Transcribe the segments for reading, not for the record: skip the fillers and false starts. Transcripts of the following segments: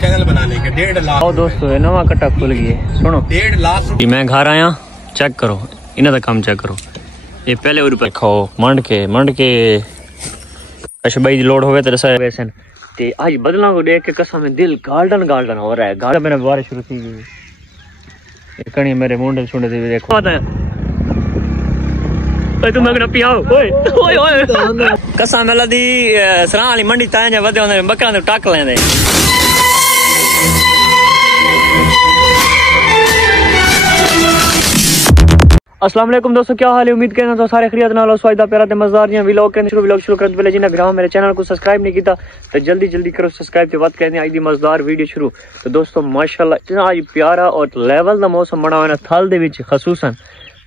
Channel बनाने के 1.5 लाख। आओ दोस्तों ये नवा कट्टा खुल गया सुनो 1.5 लाख मैं घर आया चेक करो इन्हें का काम चेक करो ये पहले और रुपए खाओ मंड के अच्छा भाई लोड हो गए तेरे से वैसे ते आज बदला को देख के कसम में दिल गार्डन हो रहा है गार्डन मैंने बारिश शुरू की गई ये कणी मेरे मुंडे छुंडे दे देखो ओए तुम अगर पियाओ ओए कसम मेला दी सरां वाली मंडी तां जा वदे होंदे बकरां दे टक लेंदे अस्सलाम वालेकुम दोस्तों क्या हाल है उम्मीद करना तो सारे खैरियत नाल स्वाइदा प्यारा ते मजेदार जी व्लॉग शुरू करते पहले जिन्हें ग्राम मेरे चैनल को सब्सक्राइब नहीं किया तो जल्दी करो सब्सक्राइब ते बात करते आज दी मजेदार वीडियो शुरू। तो दोस्तों माशाल्लाह इतना आज प्यारा और लेवल दा मौसम बना हुआ है थल दे विच खसूसन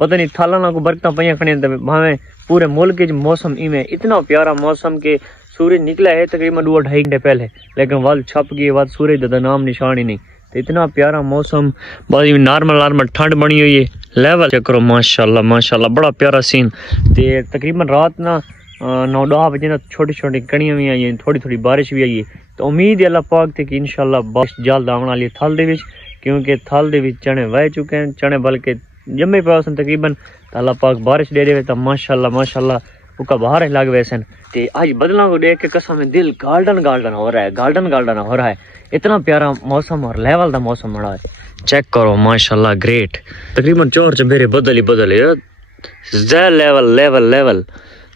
पता नहीं थाला ना को बरकतां पईयां खणियां भावें पूरे मुल्क च मौसम इवें इतना प्यारा मौसम के सूरज निकला है तकरीबन 2-2.5 घंटे पहले लेकिन वाल छप गई बाद सूरज दा नाम निशान ही नहीं तो इतना प्यारा मौसम बड़ी नॉर्मल ठंड बनी हुई है लेवल चेक करो माशाल्लाह बड़ा प्यारा सीन ते तकरीबन रात ना 9-10 बजे ना छोटी कणियां भी आई थोड़ी बारिश भी आई है तो उम्मीद है अल्लाह पाक ते कि इंशाल्लाह बारिश जल्द आने वाली है थल दे विच क्योंकि थल दे विच चने वह चुके हैं चने बल्कि जम्मे पे तकरीबन अल्लाह पाक बारिश दे दे तो माशाल्लाह उसका बाहर ही लग वैसे ते आज बदला को देख के कसम में दिल गार्डन हो रहा है गार्डन हो रहा है इतना प्यारा मौसम और लेवल दा मौसम बड़ा है चेक करो माशाल्लाह ग्रेट तकरीबन 4 चबेरे बदल है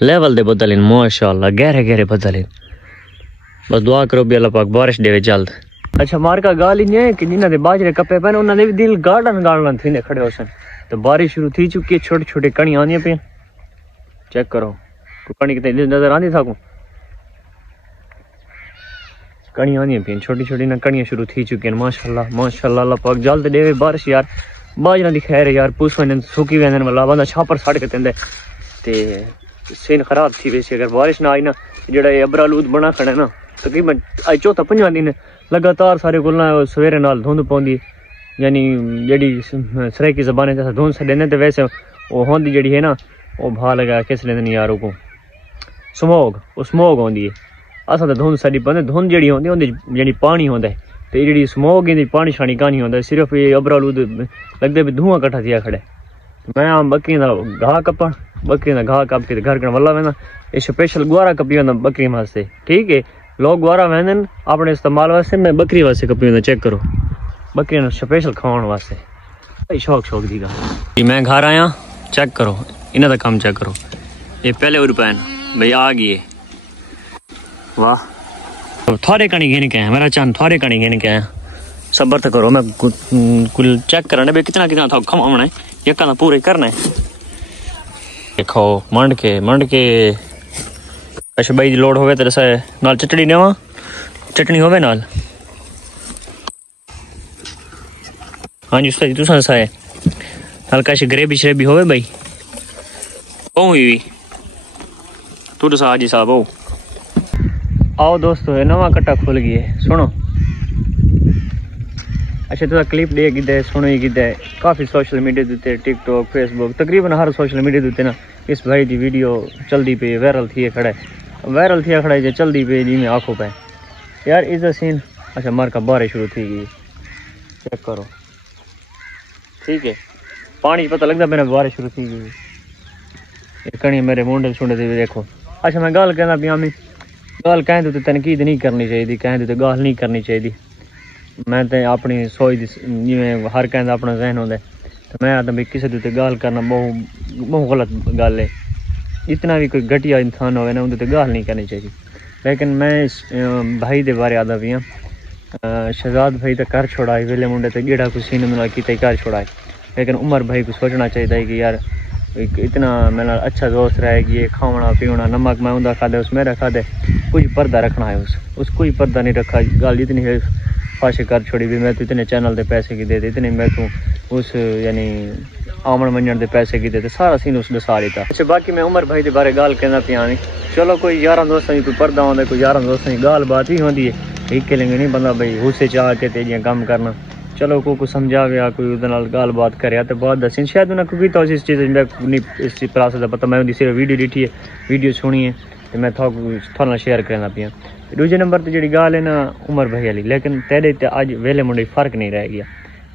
लेवल दे बदल माशाल्लाह गहरे बदल है बस दुआ करो भी अल्लाह पाक बारिश देवे जल्द। अच्छा मार का गाल ही है कि जिन्होंने दे बाजरे कपे पहने उन्होंने भी दिल गार्डन थी खड़े हो सन तो बारिश शुरू थी चुकी है छोटी कणी आनी पे चेक करो कणी कितनी नजर आती था कणी आनी पे छोटी ना कणियां शुरू थी चुकी हैं माशाल्लाह अल्लाह पाक जल्द देवे बारिश यार बाजरा दी खैर यार पूछ वन सुकी वेंदन वाला बंदा छापर सड़ के तेंदे ते सीन खराब थी वैसे अगर बारिश ना आई ना जेड़ा ये अबरालूद बना खड़ा ना तकरीबन आज चौथा 5वां दिन लगातार सारे गुल्ला सवेरे नाल धुंध पौंदी यानी जेडी सराइकी ज़बान जैसा धुंध से देने तो वैसे वो होंदी जेडी है ना वो भा लगा किस लेंदे यार को स्मोग होंदी है असा तो धुंध साड़ी पता धुंध जी होंदी जी पानी होंदा है तो जी स्मोक ही पानी शानी कहानी होंदा सिर्फ ये अबरालूद लगते भी धुआं कट्ठा थिया खड़े मैं बकरियों का घाह कपा बकरियों का घाह कप के घर कण वल्ला वेंदा ये स्पेशल गुआरा कपी वेंदा बकरी वास्ते ठीक है लोग गुआरा वेंदन अपने इस्तेमाल वास्ते मैं बकरी वास्ते कपी वेंदा चेक करो बकरियों स्पेशल खाण वास्ते भाई शौक दी गल मैं घर आया चेक करो इन्हें का काम चेक करो ये पहले और पैन भाई आ गई वाह थोड़े कणी गिन के मेरा चांद थोड़े कणी गिन के सब्र तो करो मैं कुल चेक करना भाई कितना था खमाना है ये कहना पूरे करना है देखो मंड के अच्छा भाई लोड हो गए तेरे से नाल चटनी देवा चटनी होवे नाल हाँ जी उसका तुसा सा है हल्का सी ग्रेवी होवे भाई ओ भी तू तो हाजी साहब हो आओ दोस्तों ये नवा कट्टा खुल गया है सुनो अच्छा तुझा क्लिप दे कि सुनो कि काफ़ी सोशल मीडिया देते टिकटॉक फेसबुक तकरीबन हर सोशल मीडिया देते ना इस भाई की वीडियो चलती पे वायरल थी खड़ा है चलती पे जी में आंखों पे यार इस सीन अच्छा मार का बारिश शुरू थी गई चेक करो ठीक है पानी पता लगता मैंने बारिश शुरू थी गई कणी मेरे मुंडे छुंडे दे देखो। अच्छा मैं गल कहना पिया मैं गल कहें तो तनकीद नहीं करनी चाहिए कहें तो गल नहीं करनी चाहिए मैं तो अपनी सोच जिमें हर कहता अपना जहन होंगे तो मैं आता भी किसी के गल करना बहुत गलत गल है इतना भी कोई घटिया इंसान हो ना उनके गल नहीं करनी चाहिए लेकिन मैं भाई के बारे आता भी हाँ शहजाद भाई तो घर छोड़ाए वेले मुंडे तो गेड़ा कुछ सीन मिला कि घर छोड़ाए लेकिन उमर भाई को सोचना चाहिए कि यार इतना मेरा अच्छा दोस्त रहे कि ये खाना पीना नमक मैं उनका खादे उस मेरा खादे कुछ पर्दा रखना है उस कोई पर्दा नहीं रखा गल इतनी है फाशे कर छोड़ी भी मैं तो इतने चैनल के पैसे की दे इतने मैं तो उस यानी आमन मंजन के पैसे की दे सारा सीन उस दसा देता। अच्छा बाकी मैं उमर भाई के बारे गल कहना पिया नहीं चलो कोई यार दोस्तों की कोई पर्दा आता कोई यार दोस्तों की गाल बात भी होती है एक लेंगे नहीं बंदा भाई गुस्से चाह के तेजियां कम करना चलो को समझावे कोई गाल बात करे तो बहुत दसी शायद उन्हें क्योंकि तो इस चीज़ नहीं इस प्रोसेस का पता मैं सिर्फ वीडियो डिठी है वीडियो सुनी है तो मैं थोड़ा शेयर करना पिया दूजे नंबर ते जिहड़ी गाल है ना उमर भाई वाली, लेकिन तेरे ते अज वेले मुंडे फर्क नहीं रह गया।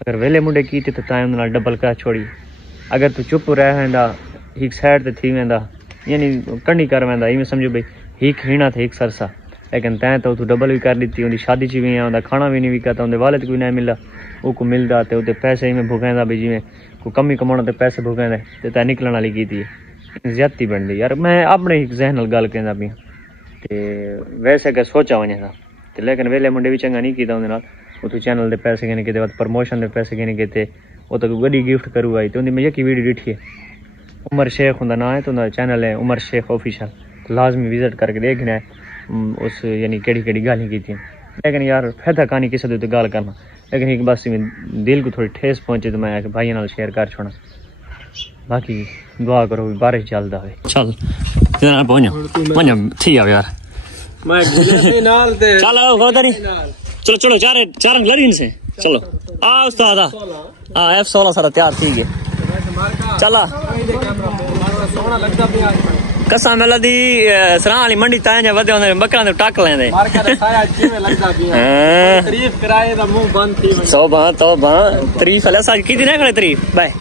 अगर वेले मुंडे कीते तो तां उहदे नाल डबल कर छोड़ी, अगर तू चुप रह वेंदा एक साइड ते थी वेंदा यानी कणी कर वेंदा इवें समझो भाई एक हीना थे एक सरसा, लेकिन तैं तो तू डबल भी कर दी। उनकी शादी च भी आंदा खाना भी नहीं विका, उनके वाले कोई नहीं मिलता, वो को मिलता तो उते पैसे इवें भुगेंदा भी जिवें कोई कमी कमाना तो पैसे भुगेंदा ते तैं निकलण वाली कीती ज्यादती बनदी यार। मैं अपने एक जहन नाल गल कहंदा पई ते वैसे अगर सोचा वने था ते, लेकिन वेले मुंडे भी चंगा नहीं कीता उनदे नाल। उतों चैनल दे पैसे गिने किते, प्रमोशन दे पैसे गिने किते, वो तो गड्डी गिफ्ट करू आई तो उनदी मैं यकी वीडियो दिखी है। उमर शेख उनका नाम है तो उनका चैनल है उमर शेख ऑफिशियल, लाजमी विजिट करके देखना है उस यानी केड़ी गाली की थी। लेकिन यार फायदा कहानी किसी दे गल करना, लेकिन एक बस दिल को थोड़ी ठेस पहुंचे तो मैं भाई नाल शेयर कर छोड़ा। बाकी दुआ करो भी बारिश चलदा है। चल पहुंचा थी आ यार मैं नाल ते चल आओ गोदरी चलो चलो चार लड़ी से चलो आ उस्ताद आ F16 सारा तैयार ठीक है चला कसम अल्लाह दी सराह वाली मंडी तां वधे होंदे बकरां दे टक लेंदे तारीफ कराए दा मुंह बंद थी तौबा तारीफ अल्लाह साज की ना करे तारीफ बाय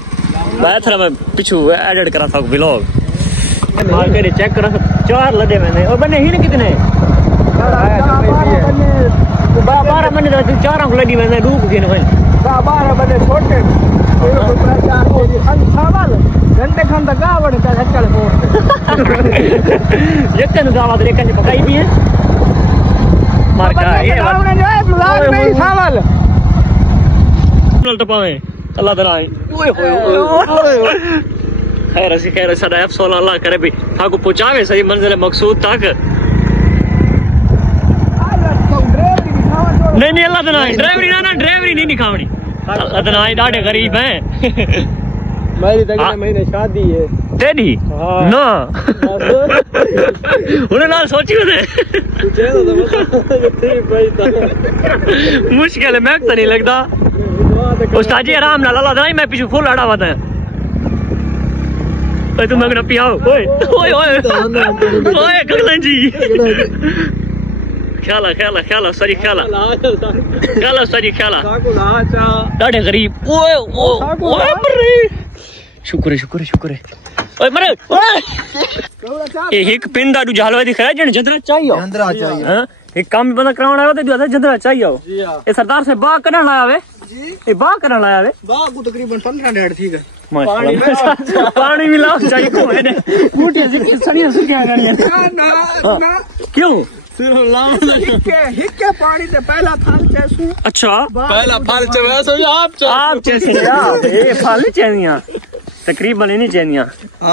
थरा मैं पिछू एडिट करा था व्लॉग मार के चेक करा 4 लदे मैंने और बने ही नहीं कितने 12 महीने तो 4 को लदी मैंने डूब गए भाई 12 बने छोटे घंटे खन तक गावड़ का चल यकन गावड़ लेकर पकाई भी है मार का ये ब्लॉग नहीं सावल टपावे अल्लाह दराए ओए होए खैर साडा F16 अल्लाह करे भी थाको पहुंचावे सही मंजिल मकसूद तक। नहीं अल्लाह दराए ड्राइवरी नहीं दिखावनी, अल्लाह दराए डाडे गरीब हैं। मेरी अगले महीने शादी है तेरी ना उन्हें नाल सोची उसे मुश्किल है मैं तो नहीं लगता उस्ताद जी आराम नाल अल्लाह दराए मैं पीछे फुल आड़ा वादा ओए तुम मगना पियाओ ओए कगला जी ख्याला सरी ख्याला डाडे गरीब ओए मरे शुक्र है ओए मरे एक पिन दा दूजा हलवा दिखा जण जंदरा चाहिए हां एक काम भी बंदा करावना है तो दूजा जंदरा चाहिए ये सरदार से बाग करन लाया वे जी ये बाग करन लाया वे बाग को तकरीबन 15 डेढ़ ठीक है पानी मिलाओ चाहिए को है ने बूटी से सड़ियां सुखिया करनी ना क्यों सिर्फ लाओ हिक्के पानी से पहला फल चेसू अच्छा पहला फल चेसू आप चेसी यार ये फल चेनिया तकरीबन नहीं चेनिया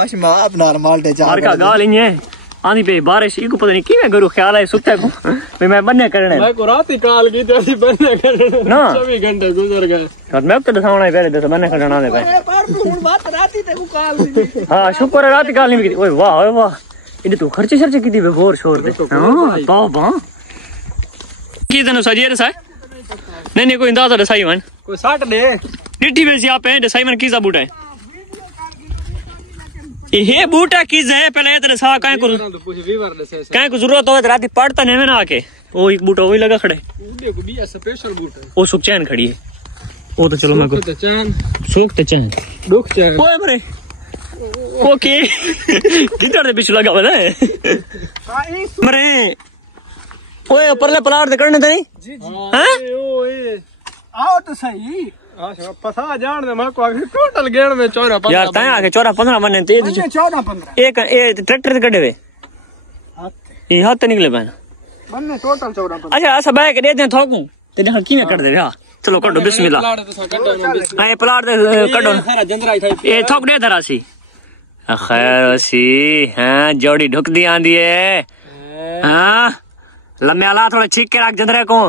आज मां अपना माल्टे चार मार का गाल ही है आंधी पे बारिश इको पता नहीं किवें करू ख्याल है सुते को भाई मैं बन्ने करने मैं को रात ही काल की थी बन्ने करने ना 24 घंटे गुजर गए और मैं तो दसावना ही पहले दस बन्ने करना दे भाई पर तू हुन बात रात ही ते को काल दी हां शुक्र है रात ही काल नहीं की ओए वाह इने तू खर्चे की दी गोर छोड़ दे हां बाबा की तने सजिए रे नहीं कोई अंदाजा दसाई वन कोई 60 दे डिटी में से आप है दसाई मन कीजा बूटा है ये बूटा किस है पहले तेरे सा काहे को जरूरत हो रात पड़ता नहीं ना आके वो एक बूटा वही लगा खड़े को भी स्पेशल बूटा वो सुख चैन खड़ी है वो तो चलो मैं को चैन सुख ते चैन दुख चैन ओए मरे ओके किधर दे पीछे लगा बना मरे ओए परले पलाट दे करने नहीं जी हैं ओए आओ तो सही फसा जान दे मैं को आगे टोटल गेड़ में 14 यार ताया आगे 14-15 बने ते 14-15 एक ए ट्रैक्टर से कटे वे ये हाथ निकले बन बने टोटल 14-15 अच्छा ऐसा बैग दे दे थोकू ते देखा किवें कर दे हां चलो कटो बिस्मिल्लाह हां प्लाट दे कटो ए थोक दे धरासी खैर सी हां जोड़ी ढुकदी आंदी है हां लम्बे आला थोड़ा छीक के रख जंदरे को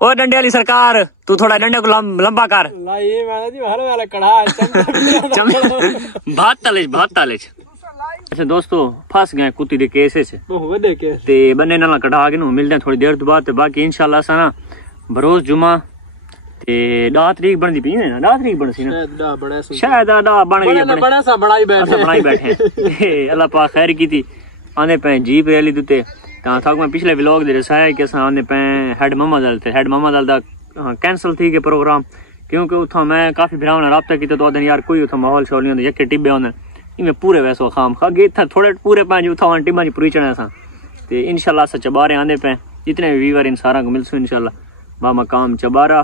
ओ डंडे वाली सरकार तू थोड़ा डंडे को लंबा कर ये मैंने जी हर वाला कढ़ा भात तालेज अच्छा दोस्तों फंस गए कुत्ती दे केस से बहुत बड़े केस ते बन्ने नाल कढ़ा के नु मिलदे थोड़ी देर तो बाद ते बाकी इंशाल्लाह सा ना बरोज जुमा ते 10 तरीक बनदी पई ना 10 तरीक बनसी ना शायद 10 बन गई बड़ा सा बनाई बैठे अल्लाह पाक खैर कीती आंदे पे जीप रैली दुते ਤਾਂ ਥਾਕ ਮੈਂ ਪਿਛਲੇ ਵਲੌਗ ਦੇ ਰਸਾਇਆ ਕਿ ਅਸਾਂ ਆਉਂਦੇ ਪਏ ਹੈਡ ਮਮਾ ਦਲ ਤੇ ਹੈਡ ਮਮਾ ਦਲ ਦਾ कैंसल थी के प्रोग्राम क्योंकि उथा मैं काफ़ी भरावां नाल राब्ता कीता तो यार कोई उथा माहौल शौल नहीं होंदा यके टिब्बे होंदे इवें पूरे वैसो खाम खा गए इत्थे थोड़े पूरे पंज उथा टिब्बां च पुरीचने असां ते इंशाल्लाह अस चबारे आंदे पे जितने भी व्यूअर इन सारा को मिलसू इंशाल्लाह बा मकाम चबारा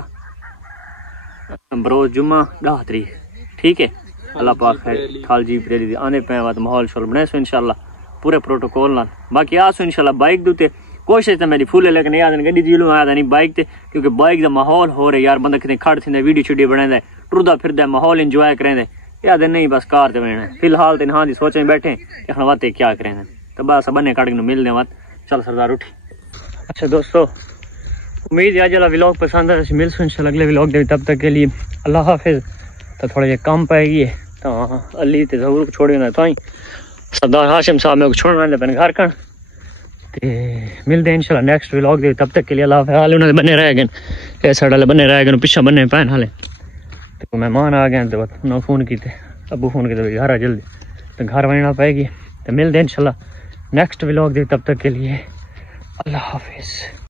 बरोज जुम्मा 10 तारीख ठीक है अल्लाह पाक है खालजी प्रेरी आंदे पे वत माहौल शौल बनाएसो इंशाल्लाह पूरे प्रोटोकॉल नाल बाकी आसो इंशाल्लाह बाइक दूते कोशिश तो मेरी फुल है लेकिन याद गड्डी जिलू आया नहीं बाइक ते क्योंकि बाइक का माहौल हो रहा यार बंदा कितने खड़ थी वीडियो शीडियो बनाए टुरदा फिर माहौल इंजॉय करें याद नहीं बस कार ते बैठे फिलहाल तो हाँ सोचे बैठे वाते क्या करें तो बस बन्ने कट के मिलने मत चल सरदार उठी। अच्छा दोस्तों उम्मीद है आज वाला व्लॉग पसंद है मिलसू इंशाल्लाह अगले व्लॉग दे तब तक के लिए अल्लाह हाफिज। तो थोड़ा जे काम पाएगी तो अली ते जरूर छोड़े तो ही सरदार हाशिम साहब मेरे को छोड़ने वाले घर का मिलते हैं इंशाल्लाह नेक्स्ट व्लॉग दे तब तक के लिए अल्लाह हाल उन्होंने बने रह गए साढ़े बने रह गए पिछा बने पैन हाले तो मेहमान आ गए तो उन्होंने फ़ोन किए अबू फ़ोन किया घर आ जल्दी तो घर बनना पाएगी तो मिलते हैं इंशाल्लाह नेक्स्ट व्लॉग दे तब तक के लिए अल्लाह हाफिज़।